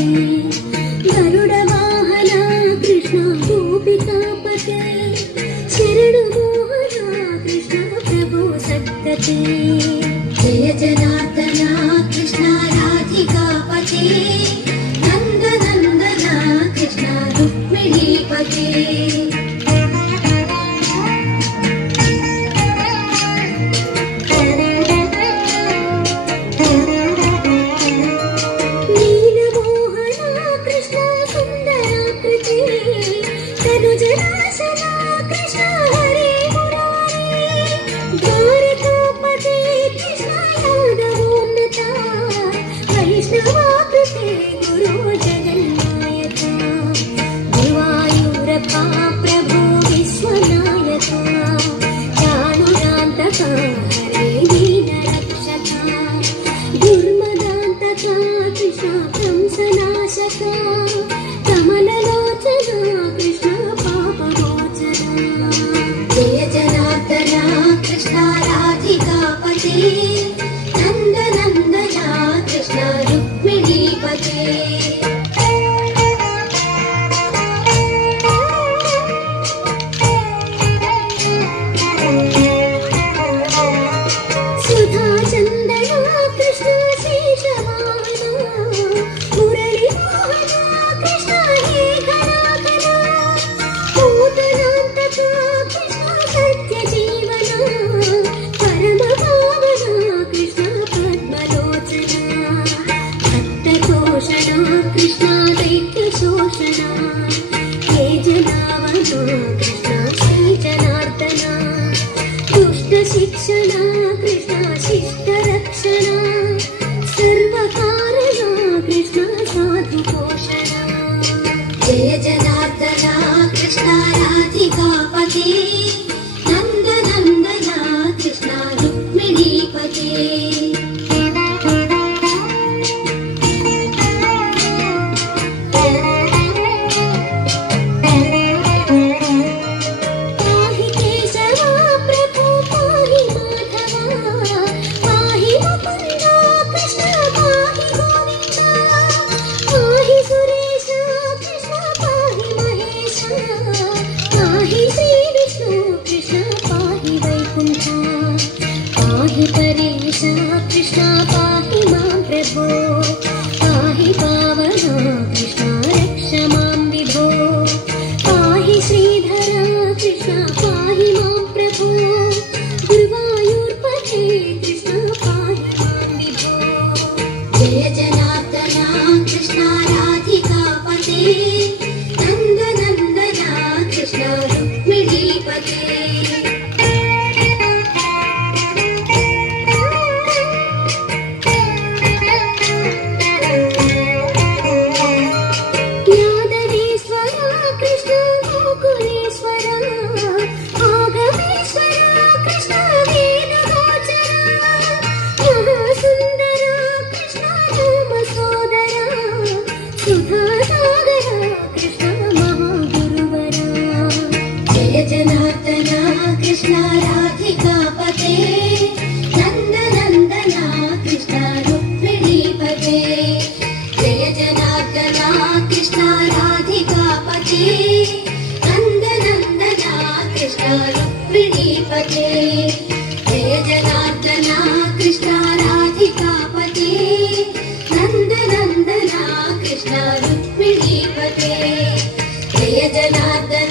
गरुड वाहन कृष्ण गोपिकापते शरणु मोहन कृष्ण प्रभु सद्गते जय जनार्दन कृष्ण राधिकापते नंद नंदन कृष्ण रुक्मिणीपते जय जनार्दन कृष्ण राधिकापते नंद नंदन कृष्ण रुक्मिणीपते पाहि केशव प्रभु पाहि माधव पाहि मुकुंद कृष्ण पाहि गोविंद पाहि सुरेश पाहि श्री विष्णु कृष्ण पाहि वैकुंठ पाहि परेश कृष्ण पाहि मां प्रभो पाहि पावन कृष्ण रक्ष मां विभो पाहि श्रीधर कृष्ण पाहि मां प्रभो गुरुवायूरपते कृष्ण पाहि मां विभो जय जनार्दन कृष्ण राधिकापते नंद नंदन कृष्ण रुक्मिणीपते यादवेश्वर कृष्ण गोकुलेश्वर आगमेश्वर कृष्ण वेणुगोचर महासुंदर कृष्ण राम सोदर सुधासागर कृष्ण महागुरुवर जय जनार्दन कृष्ण राधिकापते नंद नंदन कृष्ण रुक्मिणीपते जय जनार्दन कृष्ण राधिकापते नंद नंदन कृष्ण रुक्मिणीपते जय जनार्दन कृष्ण राधिकापते नंद नंदन कृष्ण रुक्मिणीपते जय जनार्दन